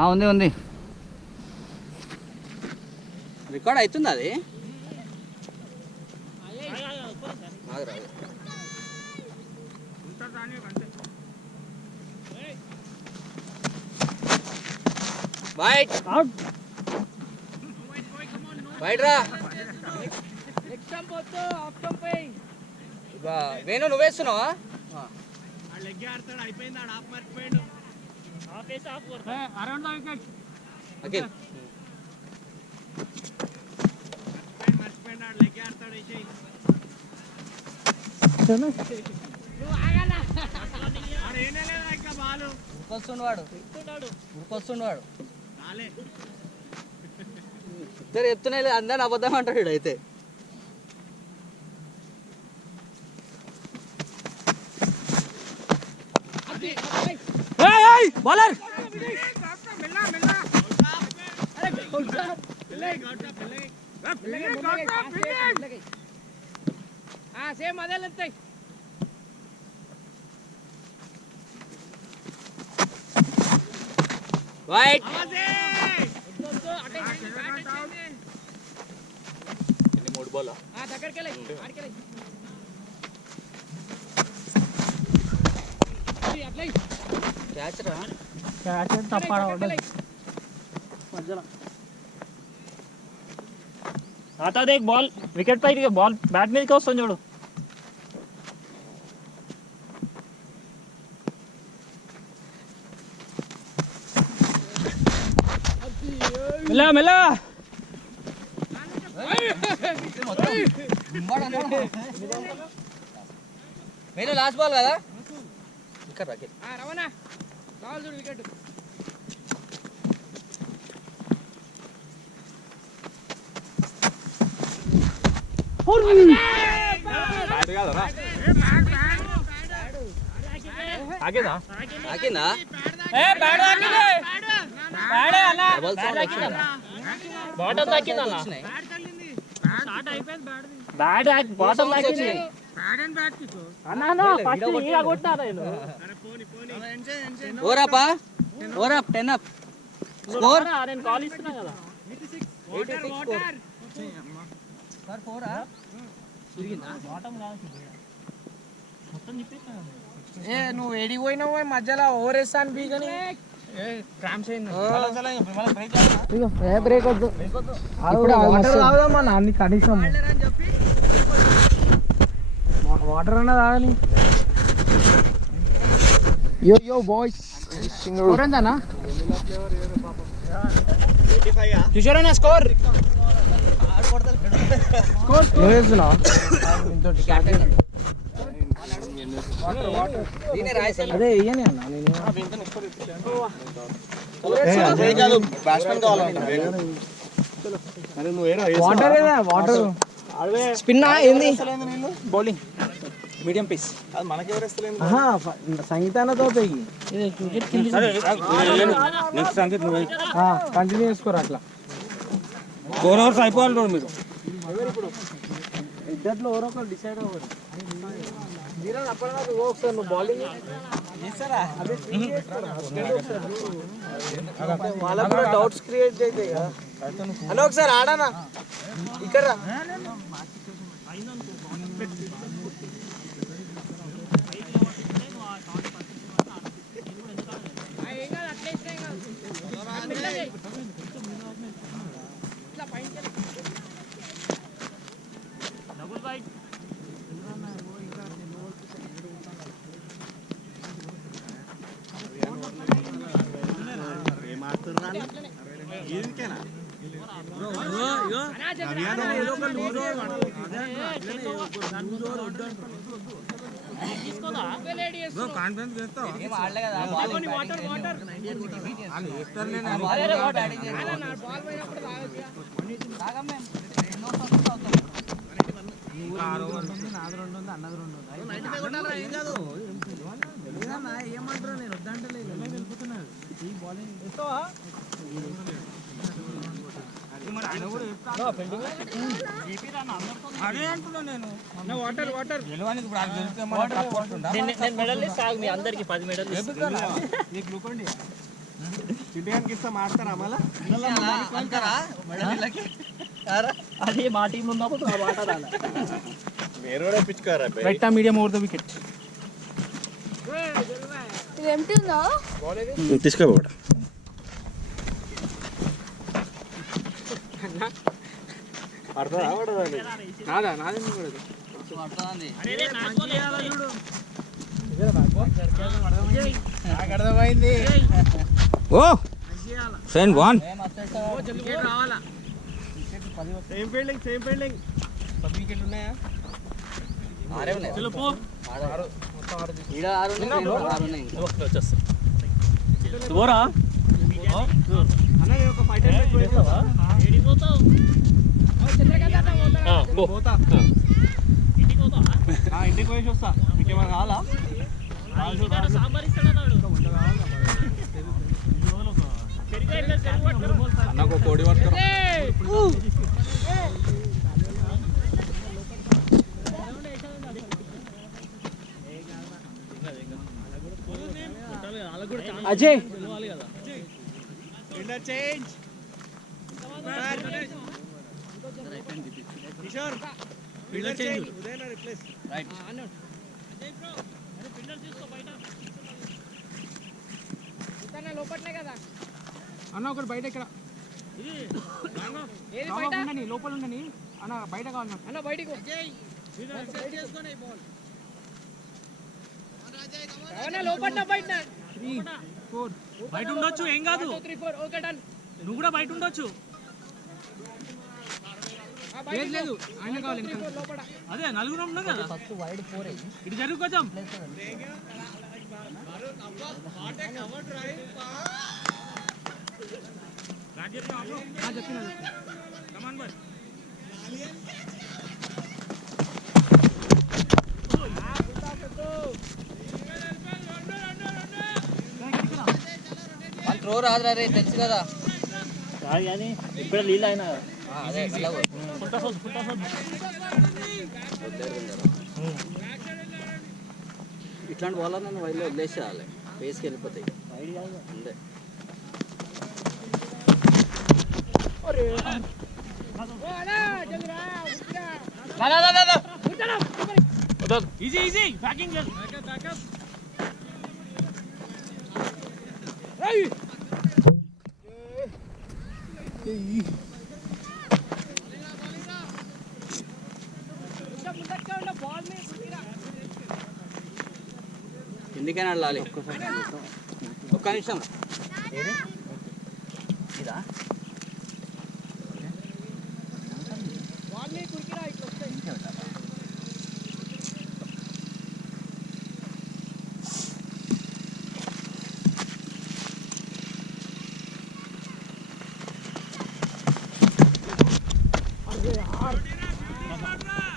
ఉంది ఉంది రికార్డ్ అవుతుంది అది బయటరా వేణు నువ్వేస్తున్నావా ఉరికొస్తుండవాడు ఇద్దరు చెప్తున్నాయి అందరిని అబద్ధం అంటాడు అయితే బౌలర్ సేమ్ అదే లెంతాయి వైట్ మూడు బాల్ క్యాచ్ తప్ప आता देख बॉल विकेट पे बॉल बैट में क्या वस्तु जोड़ो मिला मिला मेरे लास्ट बॉल కదా ఇక్కడ రాకే రవణ బాల్ చూడు వికెట్ ఆగేదా ఆకిందా ఏ బ్యాడ్ ఆకిందే బ్యాడ్ అన్న బాటం తాకిందా బ్యాడ్ తగిలింది స్టార్ట్ అయిపోయింది బ్యాడ్ బాటం తాకింది బ్యాడ్ అండ్ బ్యాడ్ కికో అన్న అన్న ఫస్ట్ ఇలా కొట్టారా నేను అరే పోని ఓరాపా ఓరాప్ 10 అప్ స్కోర్ నేను కాల్ ఇస్తున్నా కదా 86 వాటర్ సర్ 4 ఆ తిరిగిందా బాటం కాదు మొత్తం తిప్పేస్తా ఏ నువ్వు ఏడికి పోయినావు మధ్యలో ఓవరేస్తాను బీగని క్రాంప్స్ అయింది బ్రేక్ వద్దు వాటర్ తాగుదామా అన్ని కనీసం వాటర్ అన్న తాగని యో యో బాయ్స్ ఎవరందనా కిషోర్ అన్న స్కోర్ నువ్వు వేస్తున్నావు అదే ఇయ్యని అన్న వాటర్ వాటర్ స్పిన్ ఏంది బౌలింగ్ మీడియం పీస్ అది మనకి ఎవరు సంగీతానతో కంటిన్యూ చేసుకోరు అట్లా 4 అవర్స్ అయిపోవాలి మీరు ఇద్దట్లో ఎవరో ఒకరు డిసైడ్ అవ్వరు ఒకసారి నువ్వు బౌలింగ్ వాళ్ళకు కూడా డౌట్స్ క్రియేట్ అవుతాయి కదా అన్న ఒకసారి ఆడానా ఇక్కడ ఏమంటారు నేను వద్దంటే వెళ్ళిపోతున్నాను ఈ బౌలింగ్ అదే అంటున్నా నేను వాటర్ వాటర్ గెలవానికి మెడల్ అందరికి 10 మెడల్ గ్లూకోండి అది మా టీంలో ఉన్నప్పుడు ఆ మాట రాలే. Right medium over the wicket. ఇది ఎంటీ ఉందా? తీసుకోబోడ నాదా నాదే పడదు. అర్థమైంది. ఓ ఫ్రెండ్ వన్ సేమ్ ఫీల్డింగ్ 10 వికెట్లు ఉన్నాయా? చలో పో. పోరా అన్న ఒక 5 10 వేస్తావా? ఏడికి పోతావు? పోతా ఇంటికి పోతావా? ఇంటికి పోయేసి వస్తా. మీకేమైనా కావాలా? ఇంటికాడ సాంబార్ ఇస్తాడన్నాడు. అన్నకు కోడి పట్టుకురా. Ajay interchange Kishore fielder change ఉదయన రిప్లేస్ రైట్ అన్న ఒకటి బయట ఇక్కడ ఉండని, లోపల ఉండని అన్న, బయట కావాలి అన్న. బయట ఉండొచ్చు, ఏం కాదు. నువ్వు కూడా బయట ఉండొచ్చు. లేదు ఆయన కావాలి. అదే నలుగురు ఉన్నాం కదా. ఇటు జరుగు కొంచెం. త్రో రాదురా రే, తెలుసు కదా. కానీ ఇప్పుడే నీళ్ళు అయినా అదే ఇట్లాంటి వాళ్ళని నన్ను వైద్యులు వదిలేసేయాలి, ఫేస్కి వెళ్ళిపోతాయి అంతే. ఈజీ ఈజీ బ్యాకింగ్ చేయాలి. ఎందుకైనా వెళ్ళాలి. ఒక్క నిమిషం. ఇదా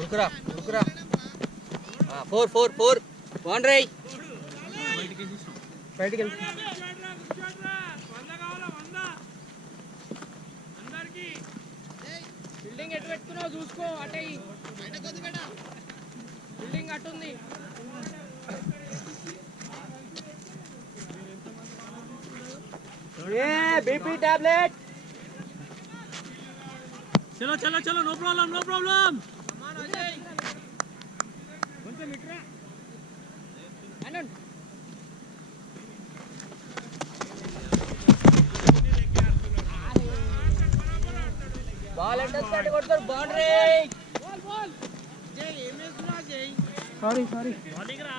ఉరుకురా ఉరుకురా. 4 బౌండరీ. బయటికి వెళ్ళి బిల్డింగ్ ఎటు పెట్టుకున్నావు చూసుకో. అటే బిల్డింగ్ అటుంది. BP tablet. చలో చలో చలో, నో ప్రాబ్లం నో ప్రాబ్లం. కొంచెం ఇట్రా. బాల్ ఎంత కొడతారు. బౌండరీ. సారీ బాలింగ్ రా.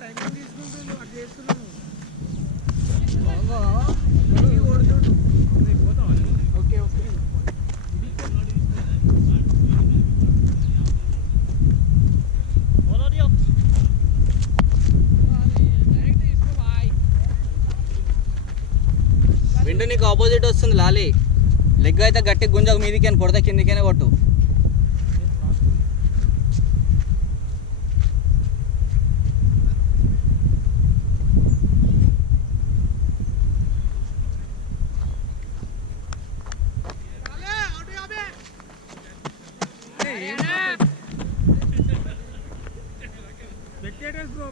టైమింగ్ తీసుకుంటూ అటు చేస్తున్నాను. ఓకే విండు నీకు ఆపోజిట్ వస్తుంది లాలి. లెగ్ అయితే గట్టి గుంజకు మీదికైనా కొడతా, కిందికైనా కొట్టు.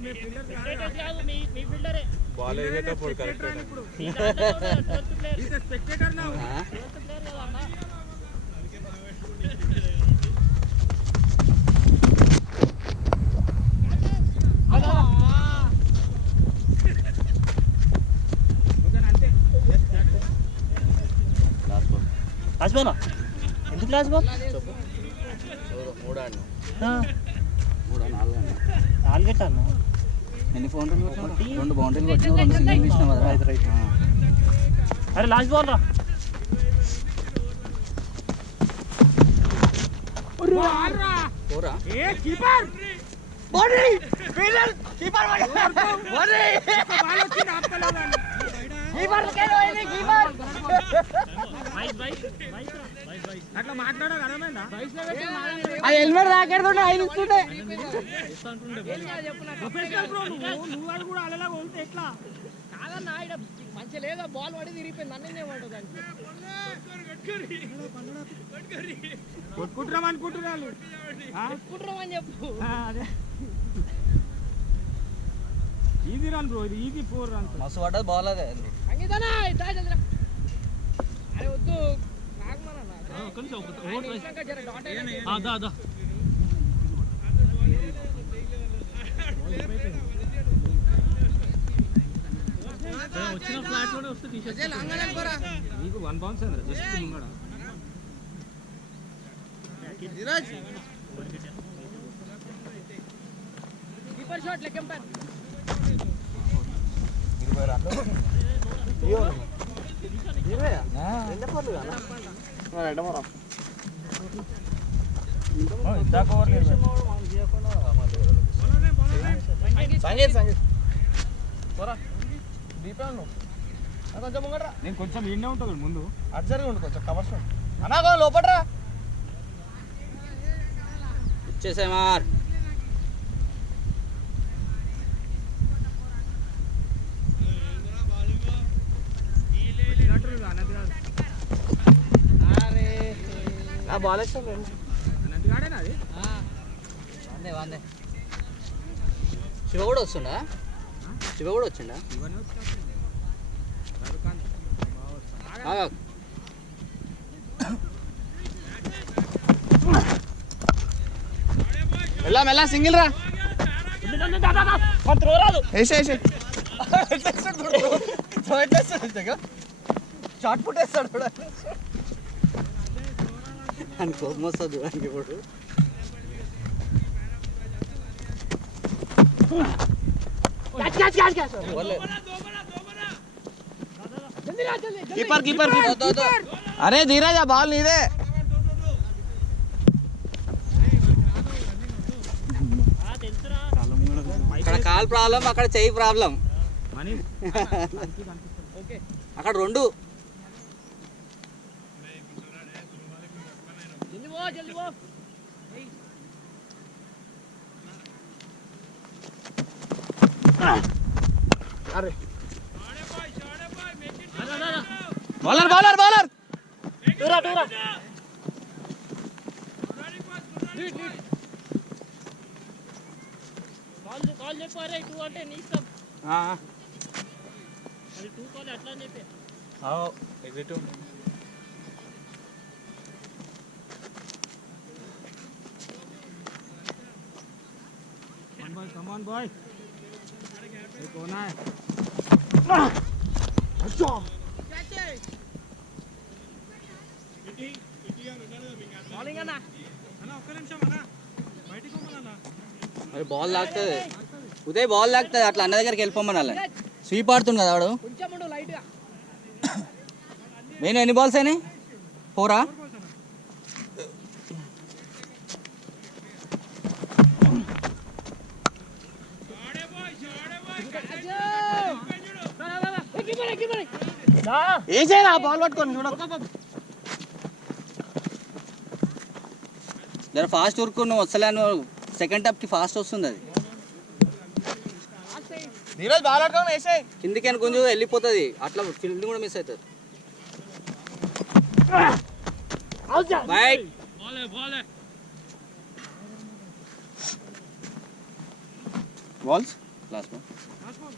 కాదు మీ ఫీల్డరే బాల్ వేసేటప్పుడు కరెక్ట్ మీ దాంట్లో కూడా 12th player is spectator now 12th player కదా అన్న లాస్ట్ బాల్ ఎందుకు లాస్ట్ బాల్ నాలుగెట్టా అన్న ఎన్ని ఫోన్ రెండు బౌండరీలు కొట్టినా 2 సింగిల్ ఇచ్చినాం కదా. రైట్ అరే లాస్ట్ బాల్ రా పోరా ఏ keeper body fielder keeper body ball వచ్చింది ఆపుతలేదా కీపర్ కేలోయింది కీపర్ బైక్ అట్లా మాట్లాడక అర్థమైందా ఆ హెల్మెట్ రాకెడుతుండే ఆయన ఇస్తుండే ప్రొఫెషనల్ బ్రో నువ్వు అది కూడా అలలా కొలితే ఎట్లా కాదన్న ఇక్కడ మంచి లేదా బాల్ పడి తిరిగిపోయింది నన్ను ఏమంటుంది కొట్టుకుంటున్నాం అనుకుంటున్నాను అనుకుంటున్నామని చెప్పు అదే ఈజీ రన్ బ్రో ఇది ఈజీ 4 రన్ మస్తు పడ్డది బాల్ అదే సంగీతనా చంద్ర అరే వద్దు వచ్చిన ఫ్లాట్ లోనే వస్తే తీసేస్తా నీకు 1 బౌన్స్ అంద్ర జస్ట్ ముంగడ కీపర్ షాట్ లెక్కంపాన్ 20 రన్లు 20 రెండు పర్లు కదా రెండమరా ఇందాక ఓవర్ సంగీత్ పోరా దీపే ఉన్నావు కొంచెం ముంగట్రా నేను కొంచెం ఈడనే ఉంటుంది ముందు అటు జరిగి ఉండు కొంచెం కవర్స్ అన్నా లోపట్రా ఇచ్చేసే మార్ నా బాల్ వేస్తాను నందిగాడేనా అది వందే వందే శివ కూడా వస్తుండా శివ కూడా వచ్చిండా ఇవన్నీ వచ్చినప్పుడు రవికాంత్ మెల్ల సింగిల్ రా షార్ట్ పుట్ వేస్తాడు అని కోపం వస్తుంది చూడానికి ఇప్పుడు కీపర్ అరే ధీరాజ్ ఆ బాల్ నీదే అక్కడ కాల్ ప్రాబ్లం అక్కడ చెయ్యి ప్రాబ్లం అక్కడ రెండు అరే బౌలర్ కాల్ చెప్పు అరే 2 అంటే నీ ఇష్టం అది 2 కాల్ అట్లా అని చెప్పి ఎగ్జిట్ come on boy ये कौन है బౌలింగ్ అన్న మరి బాల్ లాగుతుంది ఉదయ్ బాల్ లాగుతుంది అట్లా అన్న దగ్గరికి వెళ్ళిపోమని స్వీప్ ఆడుతుంది కదా వాడు నేను ఎన్ని బాల్స్ అయినాయి 4 వేసేరా బాల్ పట్టుకొని చూడ జర ఫాస్ట్ వర్క్ నువ్వు వస్తలే సెకండ్ టాప్కి ఫాస్ట్ వస్తుంది అది ధీరజ్ బాల్ పట్టుకొని వేసేయ్ కిందికి అని కొంచెం వెళ్ళిపోతుంది అట్లా ఫీల్డింగ్ కూడా మిస్ అవుతుంది బైక్ బాల్స్ లాస్ట్ బాల్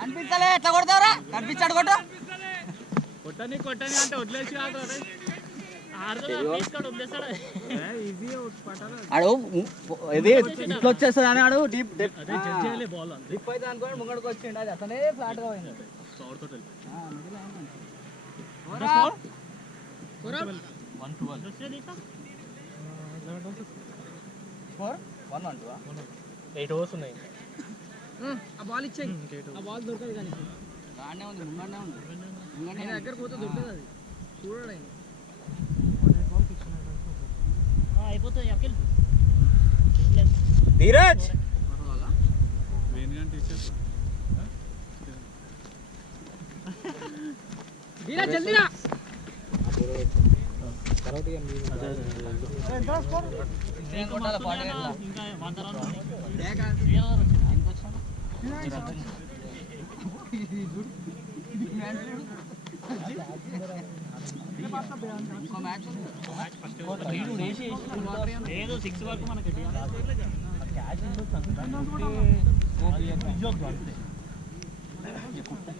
కనిపించలే ఎట్లా కొడతావరా కనిపించాడు కొట్టు కొట్టని కొట్టని అంటే వదిలేసి ఆడు ఇది ఇట్లా వచ్చేస్తుంది అని ఆడు డీప్ డిప్ అయితే అనుకోని ముంగడికి వచ్చిండు అది అతనే ఫ్లాట్ గా పోయింది 8 ఓవర్స్ ఉన్నాయి. ఆ బాల్ ఇచ్చేయి ఆ బాల్ దొరకదు కానీ దాన్నే ఉంది ముంగడనే ఉంది నేను దగ్గర పోతే దొరకదు అది చూడడం అయిపోతుంది అఖిల్. ధీరజ్ ధీరజ్ జల్దీ రా కొట్టాలి పాట ఇంకా 100 రన్స్ ఉన్నాయి. ఇంకో మ్యాచ్ ఏదో 6 వరకు మనకి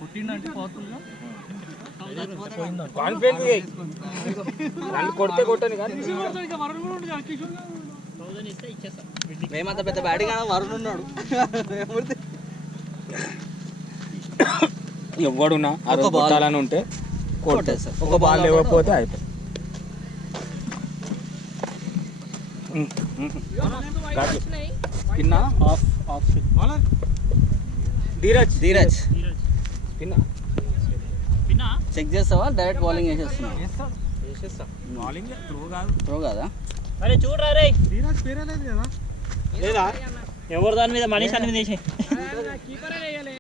పుట్టిండంటే పోతుందా కాన్ఫిడెన్స్ నన్ను కొడితే కొట్టని కానీ ఇస్తే ఇచ్చేస్తాం. మేమంత పెద్ద బ్యాటింగ్ ఆడ వరుణ్ ఉన్నాడు ఎవడున్నా ఒక ball. కొట్టాలని ఉంటే కొట్టేస్తారు ఒక బాల్ ఇవ్వకపోతే అయిపోయి పిన్నా ఆఫ్ ఆఫ్ ధీరజ్ ధీరజ్ పిన్నా పిన్నా చెక్ చేస్తావా డైరెక్ట్ బౌలింగ్ వేసేస్తున్నావు బౌలింగ్ త్రో కాదు త్రో కదా అరే చూడరా రే ధీరజ్ పేరే లేదు కదా లేదా ఎవరు దాని మీద మనీష్ అని వేసే కీపరే వేయాలి